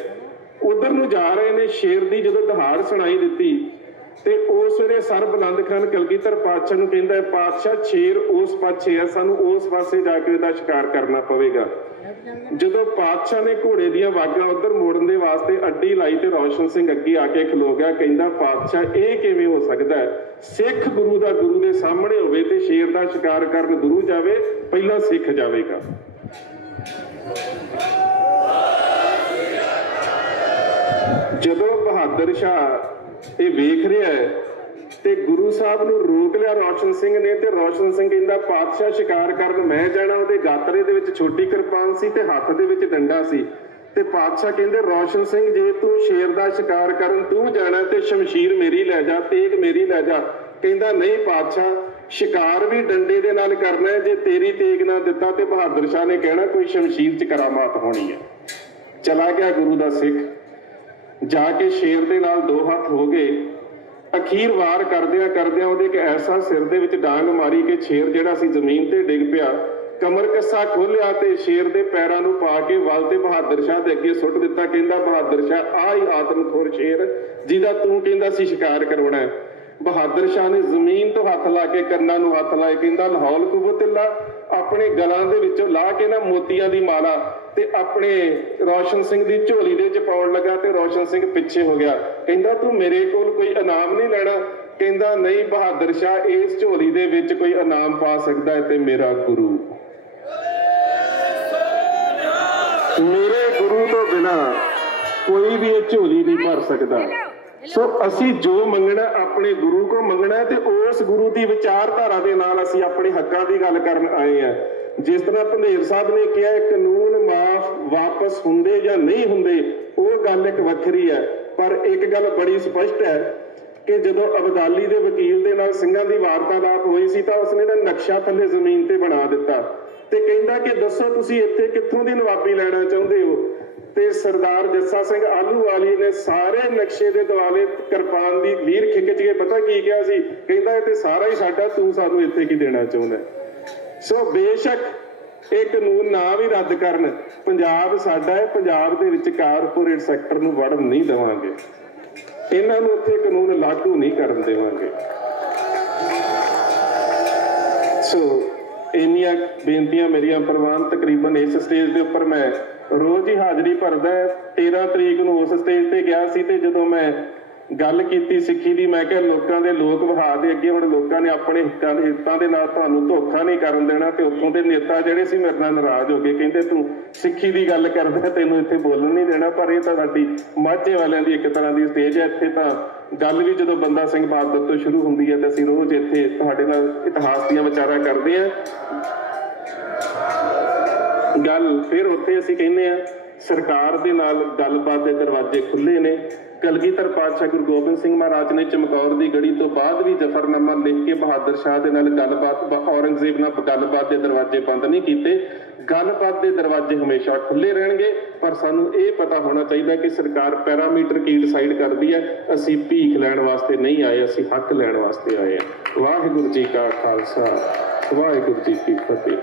ਉਧਰ ਨੂੰ ਜਾ ਰਹੇ ਨੇ। ਸ਼ੇਰ ਦੀ ਜਦੋਂ ਦਹਾੜ ਸੁਣਾਈ ਦਿੱਤੀ ਤੇ ਉਸ ਵੇਲੇ ਸਰ ਬੁਲੰਦ ਖਾਨ ਕਲਗੀਧਰ ਪਾਤਸ਼ਾਹ ਨੂੰ ਕਹਿੰਦਾ, ਪਾਤਸ਼ਾਹ ਸ਼ੇਰ ਉਸ ਪਾਸੇ ਹੈ, ਸਾਨੂੰ ਉਸ ਪਾਸੇ ਜਾ ਕੇ ਉਹਦਾ ਸ਼ਿਕਾਰ ਕਰਨਾ ਪਵੇਗਾ। ਜਦੋਂ ਪਾਤਸ਼ਾਹ ਨੇ ਘੋੜੇ ਦੀਆਂ ਵਾਗਾਂ ਉਧਰ ਮੋੜਨ ਦੇ ਵਾਸਤੇ ਅੱਡੀ ਲਾਈ ਤੇ ਰੋਸ਼ਨ ਸਿੰਘ ਅੱਗੇ ਆ ਕੇ ਖਲੋ ਗਿਆ। ਕਹਿੰਦਾ ਪਾਤਸ਼ਾਹ ਇਹ ਕਿਵੇਂ ਹੋ ਸਕਦਾ ਹੈ, ਸਿੱਖ ਗੁਰੂ ਦਾ ਗੁਰੂ ਦੇ ਸਾਹਮਣੇ ਹੋਵੇ ਤੇ ਸ਼ੇਰ ਦਾ ਸ਼ਿਕਾਰ ਕਰਨ ਗੁਰੂ ਜਾਵੇ, ਪਹਿਲਾਂ ਸਿੱਖ ਜਾਵੇਗਾ। ਜਦੋਂ ਬਹਾਦਰ ਸ਼ਾਹ ਇਹ ਵੇਖ ਰਿਹਾ ਹੈ ਤੇ ਗੁਰੂ ਸਾਹਿਬ ਨੂੰ ਰੋਕ ਲਿਆ ਰੋਸ਼ਨ ਸਿੰਘ ਨੇ, ਤੇ ਰੋਸ਼ਨ ਸਿੰਘ ਕਹਿੰਦਾ ਪਾਤਸ਼ਾਹ ਸ਼ਿਕਾਰ ਕਰਨ ਮੈਂ ਜਾਣਾ। ਉਹਦੇ ਗਾਤਰੇ ਦੇ ਵਿੱਚ ਛੋਟੀ ਕਿਰਪਾਨ ਸੀ ਤੇ ਹੱਥ ਦੇ ਵਿੱਚ ਡੰਡਾ ਸੀ। ਤੇ ਪਾਤਸ਼ਾਹ ਕਹਿੰਦੇ ਰੋਸ਼ਨ ਸਿੰਘ, ਜੇ ਤੂੰ ਸ਼ੇਰ ਦਾ ਸ਼ਿਕਾਰ ਕਰਨ ਤੂੰ ਜਾਣਾ ਤੇ ਸ਼ਮਸ਼ੀਰ ਮੇਰੀ ਲੈ ਜਾ, ਤੇਗ ਮੇਰੀ ਲੈ ਜਾ। ਕਹਿੰਦਾ ਨਹੀਂ ਪਾਤਸ਼ਾਹ, ਸ਼ਿਕਾਰ ਵੀ ਡੰਡੇ ਦੇ ਨਾਲ ਕਰਨਾ ਹੈ, ਜੇ ਤੇਰੀ ਤੇਗ ਨਾ ਦਿੱਤਾ ਤੇ ਬਹਾਦਰ ਸ਼ਾਹ ਨੇ ਕਹਿਣਾ ਕੋਈ ਸ਼ਮਸ਼ੀਰ 'ਚ ਕਰਾਮਾਤ ਹੋਣੀ ਹੈ। ਚਲਾ ਗਿਆ ਗੁਰੂ ਦਾ ਸਿੱਖ, ਜਾ ਕੇ ਸ਼ੇਰ ਦੇ ਨਾਲ 2 ਹੱਥ ਹੋ ਗਏ। ਅਖੀਰ ਵਾਰ ਕਰਦਿਆਂ ਕਰਦਿਆਂ ਉਹਦੇ ਇੱਕ ਐਸਾ ਸਿਰ ਦੇ ਵਿੱਚ ਡਾਂਗ ਮਾਰੀ ਕਿ ਸ਼ੇਰ ਜਿਹੜਾ ਸੀ ਜ਼ਮੀਨ ਤੇ ਡਿੱਗ ਪਿਆ। ਕਮਰ ਕੱਸਾ ਖੋਲਿਆ ਤੇ ਸ਼ੇਰ ਦੇ ਪੈਰਾਂ ਨੂੰ ਪਾ ਕੇ ਵੱਲ ਤੇ ਬਹਾਦਰ ਸ਼ਾਹ ਦੇ ਅੱਗੇ ਸੁੱਟ ਦਿੱਤਾ। ਕਹਿੰਦਾ ਬਹਾਦਰ ਸ਼ਾਹ, ਆਹ ਹੀ ਆਦਮਖੋਰ ਸ਼ੇਰ ਜਿਹਦਾ ਤੂੰ ਕਹਿੰਦਾ ਸੀ ਸ਼ਿਕਾਰ ਕਰਵਾਉਣਾ ਹੈ। ਬਹਾਦਰ ਸ਼ਾਹ ਨੇ ਜ਼ਮੀਨ ਤੋਂ ਹੱਥ ਲਾ ਕੇ ਕੰਨਾਂ ਨੂੰ ਹੱਥ ਲਾਏ। ਕਹਿੰਦਾ ਲਾਹੌਲ ਕੁਵਤਿल्ला, ਆਪਣੇ ਗਲਾਂ ਦੇ ਵਿੱਚੋਂ ਲਾ ਕੇ ਨਾ ਮੋਤੀਆਂ ਦੀ ਮਾਲਾ ਤੇ ਆਪਣੇ ਰੋਸ਼ਨ ਸਿੰਘ ਦੀ ਝੋਲੀ ਦੇ ਵਿੱਚ ਪਾਉਣ ਲੱਗਾ ਤੇ ਰੋਸ਼ਨ ਸਿੰਘ ਪਿੱਛੇ ਹੋ ਗਿਆ। ਕਹਿੰਦਾ ਤੂੰ ਮੇਰੇ ਕੋਲ ਕੋਈ ਇਨਾਮ ਨਹੀਂ ਲੈਣਾ। ਕਹਿੰਦਾ ਨਹੀਂ ਬਹਾਦਰ ਸ਼ਾਹ, ਇਸ ਝੋਲੀ ਦੇ ਵਿੱਚ ਕੋਈ ਇਨਾਮ ਪਾ ਸਕਦਾ ਹੈ ਤੇ ਮੇਰਾ ਗੁਰੂ, ਮੇਰੇ ਗੁਰੂ ਤੋਂ ਬਿਨਾ ਕੋਈ ਵੀ ਇਹ ਝੋਲੀ ਨਹੀਂ ਭਰ ਸਕਦਾ। ਸੋ ਅਸੀਂ ਜੋ ਮੰਗਣਾ ਆਪਣੇ ਗੁਰੂ ਕੋ ਮੰਗਣਾ, ਤੇ ਉਸ ਗੁਰੂ ਦੀ ਵਿਚਾਰਧਾਰਾ ਦੇ ਨਾਲ ਅਸੀਂ ਆਪਣੇ ਹੱਕਾਂ ਦੀ ਗੱਲ ਕਰਨ ਆਏ ਆ। ਜਿਸ ਤਰ੍ਹਾਂ ਪੰਧੇਰ ਸਾਹਿਬ ਨੇ ਕਿਹਾ ਕਾਨੂੰਨ ਮਾਫ ਵਾਪਸ ਹੁੰਦੇ ਜਾਂ ਨਹੀਂ ਹੁੰਦੇ, ਉਹ ਗੱਲ ਇੱਕ ਵੱਖਰੀ ਹੈ। ਪਰ ਇੱਕ ਗੱਲ ਬੜੀ ਸਪਸ਼ਟ ਹੈ ਕਿ ਜਦੋਂ ਅਬਦਾਲੀ ਦੇ ਵਕੀਲ ਦੇ ਨਾਲ ਸਿੰਘਾਂ ਦੀ ਵਾਰਤਾਲਾਪ ਹੋਈ ਸੀ ਤਾਂ ਉਸਨੇ ਤਾਂ ਨਕਸ਼ਾ ਥੱਲੇ ਜ਼ਮੀਨ ਤੇ ਬਣਾ ਦਿੱਤਾ ਤੇ ਕਹਿੰਦਾ ਕਿ ਦੱਸੋ ਤੁਸੀਂ ਇੱਥੇ ਕਿੱਥੋਂ ਦੀ ਨਵਾਬੀ ਲੈਣਾ ਚਾਹੁੰਦੇ ਹੋ। ਤੇ ਸਰਦਾਰ ਜੱਸਾ ਸਿੰਘ ਆਲੂਵਾਲੀ ਨੇ ਸਾਰੇ ਨਕਸ਼ੇ ਦੇ ਦੁਆਲੇ ਕਿਰਪਾਨ ਦੀ ਲੀਰ ਖਿੱਚ ਕੇ ਪਤਾ ਕੀ ਕਿਹਾ ਸੀ, ਕਹਿੰਦਾ ਇਹ ਤੇ ਸਾਰਾ ਹੀ ਸਾਡਾ, ਤੂੰ ਸਾਨੂੰ ਇੱਥੇ ਕੀ ਦੇਣਾ ਚਾਹੁੰਦਾ। ਸੋ ਬੇਸ਼ੱਕ ਇਹ ਕਾਨੂੰਨ ਨਾ ਵੀ ਰੱਦ ਕਰਨ, ਪੰਜਾਬ ਸਾਡਾ ਹੈ, ਪੰਜਾਬ ਦੇ ਵਿੱਚ ਕਾਰਪੋਰੇਟ ਸੈਕਟਰ ਨੂੰ ਵੜਨ ਨਹੀਂ ਦੇਵਾਂਗੇ, ਇਹਨਾਂ ਨੂੰ ਉੱਥੇ ਕਾਨੂੰਨ ਲਾਗੂ ਨਹੀਂ ਕਰਨ ਦੇਵਾਂਗੇ। ਸੋ ਇੰਨੀਆਂ ਬੇਨਤੀਆਂ ਮੇਰੀਆਂ ਪ੍ਰਵਾਨ। ਤਕਰੀਬਨ ਇਸ ਸਟੇਜ ਦੇ ਉੱਪਰ ਮੈਂ ਰੋਜ਼ ਹੀ ਹਾਜ਼ਰੀ ਭਰਦਾ। 13 ਤਰੀਕ ਨੂੰ ਉਸ ਸਟੇਜ ਤੇ ਗਿਆ ਸੀ ਤੇ ਜਦੋਂ ਮੈਂ ਗੱਲ ਕੀਤੀ ਸਿੱਖੀ ਦੀ, ਮੈਂ ਕਿਹਾ ਲੋਕਾਂ ਦੇ ਲੋਕ ਵਹਾ ਦੇ ਅੱਗੇ ਹੁਣ ਲੋਕਾਂ ਨੇ ਆਪਣੇ ਹਿੱਤਾਂ ਦੇ ਨਾਲ ਤੁਹਾਨੂੰ ਧੋਖਾ ਨਹੀਂ ਕਰਨ ਦੇਣਾ। ਤੇ ਉੱਥੋਂ ਦੇ ਨੇਤਾ ਜਿਹੜੇ ਸੀ ਮੇਰੇ ਨਾਲ ਨਾਰਾਜ਼ ਹੋ ਗਏ, ਕਹਿੰਦੇ ਤੂੰ ਸਿੱਖੀ ਦੀ ਗੱਲ ਕਰਦਾ, ਤੈਨੂੰ ਇੱਥੇ ਬੋਲਣ ਨਹੀਂ ਦੇਣਾ। ਪਰ ਇਹ ਤਾਂ ਸਾਡੀ ਮਾਝੇ ਵਾਲਿਆਂ ਦੀ ਇੱਕ ਤਰ੍ਹਾਂ ਦੀ ਸਟੇਜ ਹੈ। ਇੱਥੇ ਤਾਂ ਗੱਲ ਵੀ ਜਦੋਂ ਬੰਦਾ ਸਿੰਘ ਬਹਾਦਰ ਤੋਂ ਸ਼ੁਰੂ ਹੁੰਦੀ ਹੈ ਤੇ ਅਸੀਂ ਰੋਜ਼ ਇੱਥੇ ਤੁਹਾਡੇ ਨਾਲ ਇਤਿਹਾਸ ਦੀਆਂ ਵਿਚਾਰਾਂ ਕਰਦੇ ਹਾਂ। ਗੱਲ ਫਿਰ ਉੱਥੇ ਅਸੀਂ ਕਹਿੰਦੇ ਹਾਂ ਸਰਕਾਰ ਦੇ ਨਾਲ ਗੱਲਬਾਤ ਦੇ ਦਰਵਾਜ਼ੇ ਖੁੱਲੇ ਨੇ। ਕਲਗੀਧਰ ਪਾਤਸ਼ਾਹ ਗੁਰੂ ਗੋਬਿੰਦ ਸਿੰਘ ਮਹਾਰਾਜ ਨੇ ਚਮਕੌਰ ਦੀ ਗੜੀ ਤੋਂ ਬਾਅਦ ਵੀ ਜ਼ਫਰਨਾਮਾ ਲਿਖ ਕੇ ਬਹਾਦਰ ਸ਼ਾਹ ਦੇ ਨਾਲ ਗੱਲਬਾਤ, ਔਰੰਗਜ਼ੇਬ ਨਾਲ ਗੱਲਬਾਤ ਦੇ ਦਰਵਾਜ਼ੇ ਬੰਦ ਨਹੀਂ ਕੀਤੇ। ਗੱਲਬਾਤ ਦੇ ਦਰਵਾਜ਼ੇ ਹਮੇਸ਼ਾ ਖੁੱਲੇ ਰਹਿਣਗੇ। ਪਰ ਸਾਨੂੰ ਇਹ ਪਤਾ ਹੋਣਾ ਚਾਹੀਦਾ ਕਿ ਸਰਕਾਰ ਪੈਰਾਮੀਟਰ ਕੀ ਡਿਸਾਈਡ ਕਰਦੀ ਹੈ। ਅਸੀਂ ਭੀਖ ਲੈਣ ਵਾਸਤੇ ਨਹੀਂ ਆਏ, ਅਸੀਂ ਹੱਕ ਲੈਣ ਵਾਸਤੇ ਆਏ ਹਾਂ। ਵਾਹਿਗੁਰੂ ਜੀ ਕਾ ਖਾਲਸਾ, ਵਾਹਿਗੁਰੂ ਜੀ ਕੀ ਫਤਿਹ।